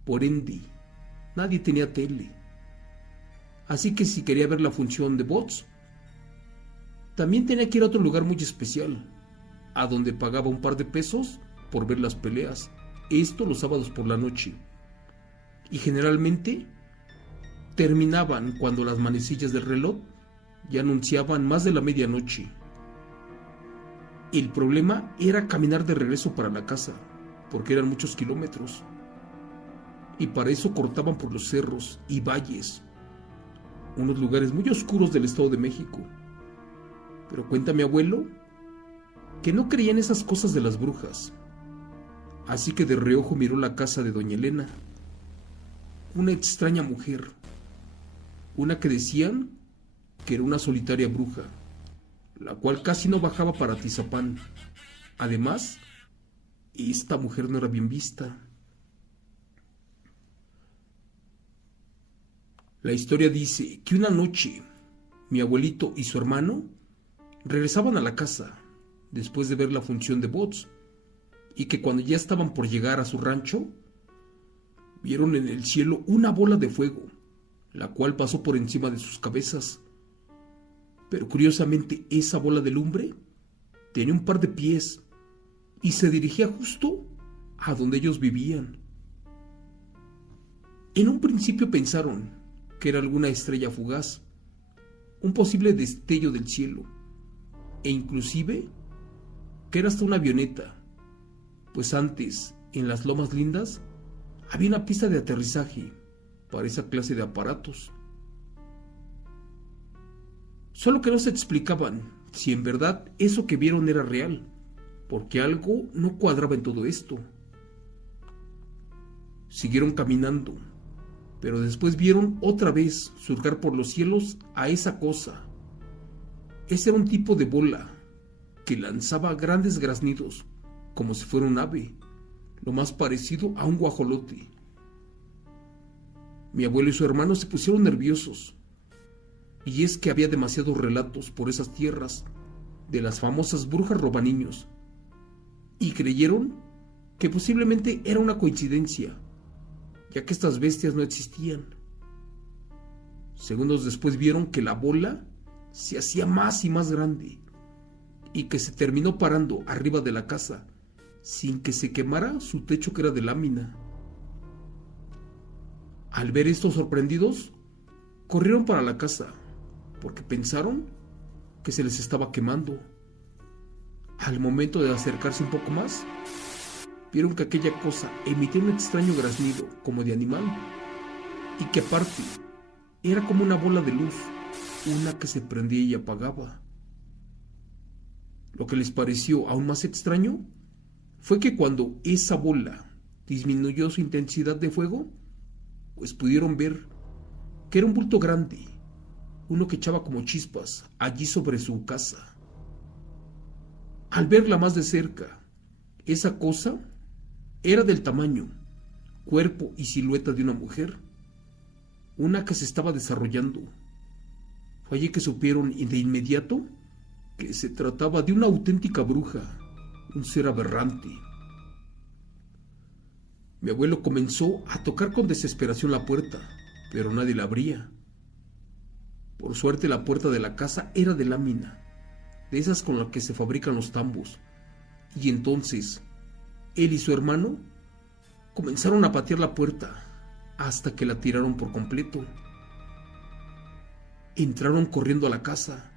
Por ende, nadie tenía tele. Así que si quería ver la función de box, también tenía que ir a otro lugar muy especial, a donde pagaba un par de pesos por ver las peleas. Esto los sábados por la noche. Y generalmente terminaban cuando las manecillas del reloj Ya anunciaban más de la medianoche. El problema era caminar de regreso para la casa, porque eran muchos kilómetros. Y para eso cortaban por los cerros y valles, unos lugares muy oscuros del Estado de México. Pero cuenta mi abuelo que no creía en esas cosas de las brujas. Así que de reojo miró la casa de doña Elena. Una extraña mujer, una que decían que era una solitaria bruja, la cual casi no bajaba para Atizapán. Además, esta mujer no era bien vista. La historia dice que una noche mi abuelito y su hermano regresaban a la casa después de ver la función de bots y que cuando ya estaban por llegar a su rancho, vieron en el cielo una bola de fuego, la cual pasó por encima de sus cabezas. Pero curiosamente esa bola de lumbre tenía un par de pies y se dirigía justo a donde ellos vivían. En un principio pensaron que era alguna estrella fugaz, un posible destello del cielo, e inclusive que era hasta una avioneta, pues antes, en las Lomas Lindas, había una pista de aterrizaje para esa clase de aparatos. Solo que no se explicaban si en verdad eso que vieron era real, porque algo no cuadraba en todo esto. Siguieron caminando, pero después vieron otra vez surcar por los cielos a esa cosa. Ese era un tipo de bola que lanzaba grandes graznidos, como si fuera un ave, lo más parecido a un guajolote. Mi abuelo y su hermano se pusieron nerviosos, y es que había demasiados relatos por esas tierras de las famosas brujas robaniños, y creyeron que posiblemente era una coincidencia, ya que estas bestias no existían. Segundos después vieron que la bola se hacía más y más grande, y que se terminó parando arriba de la casa, sin que se quemara su techo que era de lámina. Al ver esto sorprendidos, corrieron para la casa, porque pensaron que se les estaba quemando. Al momento de acercarse un poco más, vieron que aquella cosa emitía un extraño graznido como de animal, y que aparte era como una bola de luz, una que se prendía y apagaba. Lo que les pareció aún más extraño fue que cuando esa bola disminuyó su intensidad de fuego, pues pudieron ver que era un bulto grande, uno que echaba como chispas allí sobre su casa. Al verla más de cerca, esa cosa era del tamaño, cuerpo y silueta de una mujer, una que se estaba desarrollando. Fue allí que supieron de inmediato que se trataba de una auténtica bruja, un ser aberrante. Mi abuelo comenzó a tocar con desesperación la puerta, pero nadie la abría. Por suerte la puerta de la casa era de lámina, de esas con las que se fabrican los tambos, y entonces él y su hermano comenzaron a patear la puerta hasta que la tiraron por completo. Entraron corriendo a la casa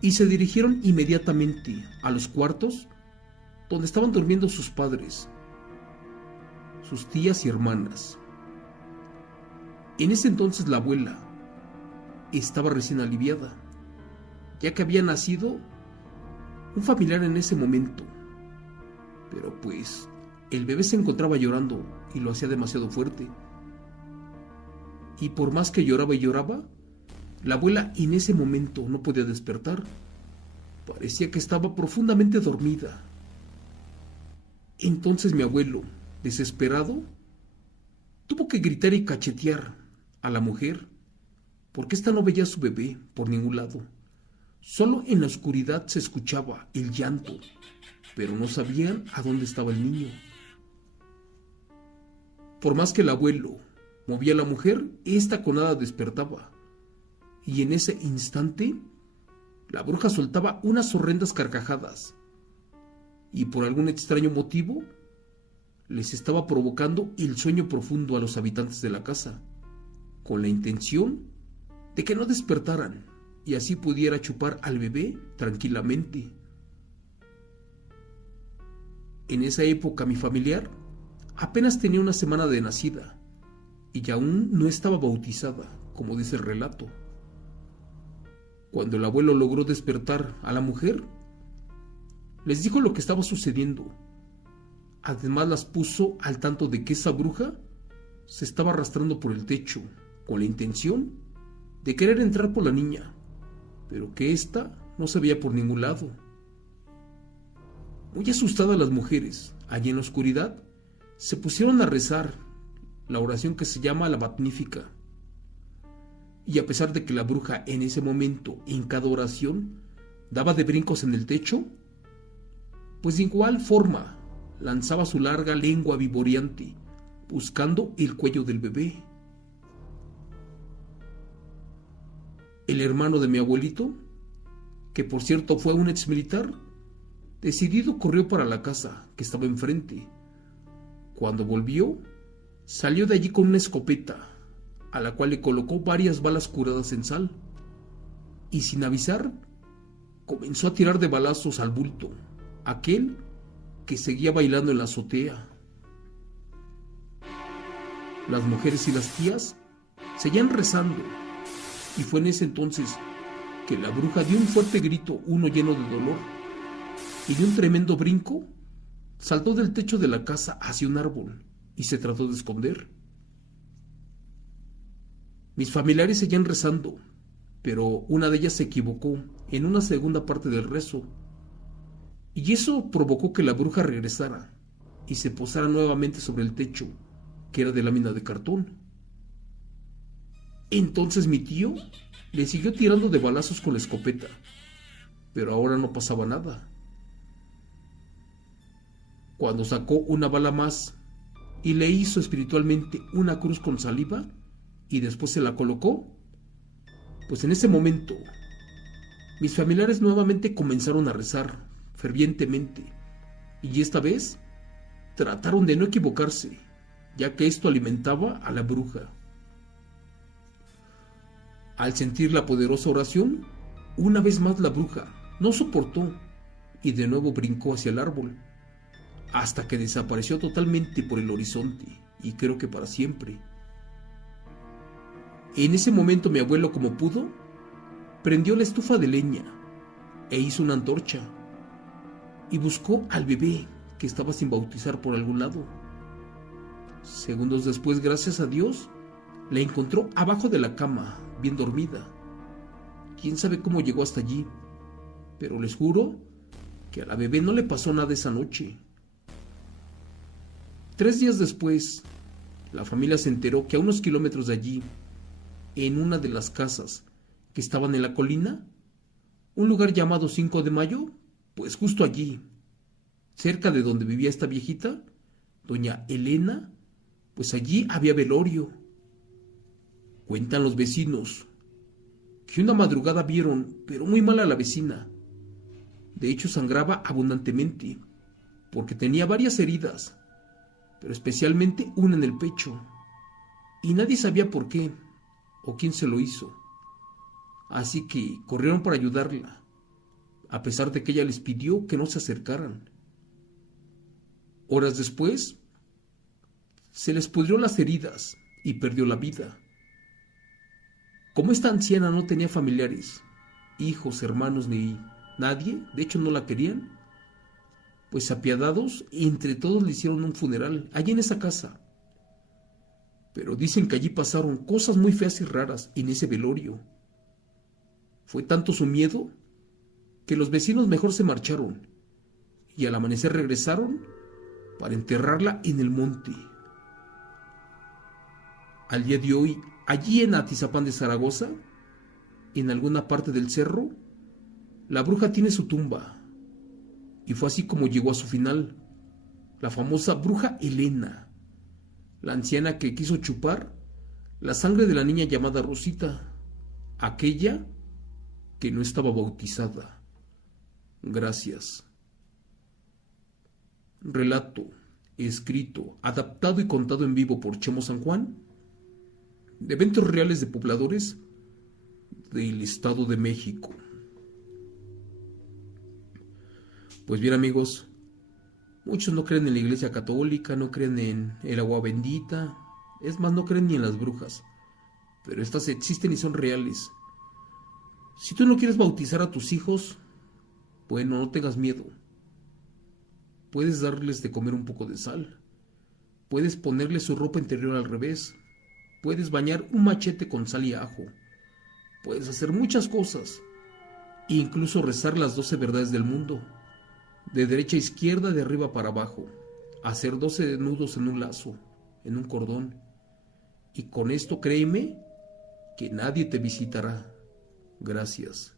y se dirigieron inmediatamente a los cuartos donde estaban durmiendo sus padres, sus tías y hermanas. En ese entonces la abuela estaba recién aliviada, ya que había nacido un familiar en ese momento, pero pues el bebé se encontraba llorando y lo hacía demasiado fuerte. Y por más que lloraba y lloraba, la abuela en ese momento no podía despertar. Parecía que estaba profundamente dormida. Entonces mi abuelo, desesperado, tuvo que gritar y cachetear a la mujer, porque ésta no veía a su bebé por ningún lado. Solo en la oscuridad se escuchaba el llanto, pero no sabían a dónde estaba el niño. Por más que el abuelo movía a la mujer, esta con nada despertaba. Y en ese instante, la bruja soltaba unas horrendas carcajadas. Y por algún extraño motivo, les estaba provocando el sueño profundo a los habitantes de la casa, con la intención de que no despertaran y así pudiera chupar al bebé tranquilamente. En esa época mi familiar apenas tenía una semana de nacida y aún no estaba bautizada, como dice el relato. Cuando el abuelo logró despertar a la mujer, les dijo lo que estaba sucediendo. Además las puso al tanto de que esa bruja se estaba arrastrando por el techo con la intención de querer entrar por la niña, pero que ésta no se veía por ningún lado. Muy asustadas las mujeres, allí en la oscuridad, se pusieron a rezar la oración que se llama la Magnífica. Y a pesar de que la bruja en ese momento, en cada oración, daba de brincos en el techo, pues de igual forma lanzaba su larga lengua vivoreante, buscando el cuello del bebé. El hermano de mi abuelito, que por cierto fue un exmilitar, decidido corrió para la casa que estaba enfrente. Cuando volvió, salió de allí con una escopeta, a la cual le colocó varias balas curadas en sal, y sin avisar, comenzó a tirar de balazos al bulto, aquel que seguía bailando en la azotea. Las mujeres y las tías seguían rezando, y fue en ese entonces que la bruja dio un fuerte grito, uno lleno de dolor, y de un tremendo brinco saltó del techo de la casa hacia un árbol y se trató de esconder. Mis familiares seguían rezando, pero una de ellas se equivocó en una segunda parte del rezo, y eso provocó que la bruja regresara y se posara nuevamente sobre el techo, que era de lámina de cartón. Entonces mi tío le siguió tirando de balazos con la escopeta, pero ahora no pasaba nada. Cuando sacó una bala más y le hizo espiritualmente una cruz con saliva y después se la colocó, pues en ese momento mis familiares nuevamente comenzaron a rezar fervientemente, y esta vez trataron de no equivocarse, ya que esto alimentaba a la bruja. Al sentir la poderosa oración, una vez más la bruja no soportó y de nuevo brincó hacia el árbol, hasta que desapareció totalmente por el horizonte, y creo que para siempre. En ese momento mi abuelo, como pudo, prendió la estufa de leña e hizo una antorcha y buscó al bebé que estaba sin bautizar por algún lado. Segundos después, gracias a Dios, la encontró abajo de la cama, bien dormida. Quién sabe cómo llegó hasta allí, pero les juro que a la bebé no le pasó nada esa noche. 3 días después, la familia se enteró que a unos kilómetros de allí, en una de las casas que estaban en la colina, un lugar llamado 5 de Mayo, pues justo allí, cerca de donde vivía esta viejita, doña Elena, pues allí había velorio. Cuentan los vecinos que una madrugada vieron, pero muy mal a la vecina. De hecho, sangraba abundantemente, porque tenía varias heridas, pero especialmente una en el pecho, y nadie sabía por qué o quién se lo hizo. Así que corrieron para ayudarla, a pesar de que ella les pidió que no se acercaran. Horas después, se les pudrió las heridas y perdió la vida. Como esta anciana no tenía familiares, hijos, hermanos ni nadie, de hecho no la querían, pues apiadados, entre todos le hicieron un funeral allí en esa casa. Pero dicen que allí pasaron cosas muy feas y raras en ese velorio. Fue tanto su miedo que los vecinos mejor se marcharon y al amanecer regresaron para enterrarla en el monte. Al día de hoy, allí en Atizapán de Zaragoza, en alguna parte del cerro, la bruja tiene su tumba, y fue así como llegó a su final, la famosa bruja Elena, la anciana que quiso chupar la sangre de la niña llamada Rosita, aquella que no estaba bautizada. Gracias. Relato escrito, adaptado y contado en vivo por Chemo San Juan, de eventos reales de pobladores del Estado de México. Pues bien, amigos, muchos no creen en la Iglesia Católica, no creen en el agua bendita, es más, no creen ni en las brujas, pero estas existen y son reales. Si tú no quieres bautizar a tus hijos, bueno, no tengas miedo. Puedes darles de comer un poco de sal, puedes ponerles su ropa interior al revés, puedes bañar un machete con sal y ajo, puedes hacer muchas cosas, incluso rezar las 12 verdades del mundo, de derecha a izquierda, de arriba para abajo, hacer 12 nudos en un lazo, en un cordón, y con esto créeme que nadie te visitará. Gracias.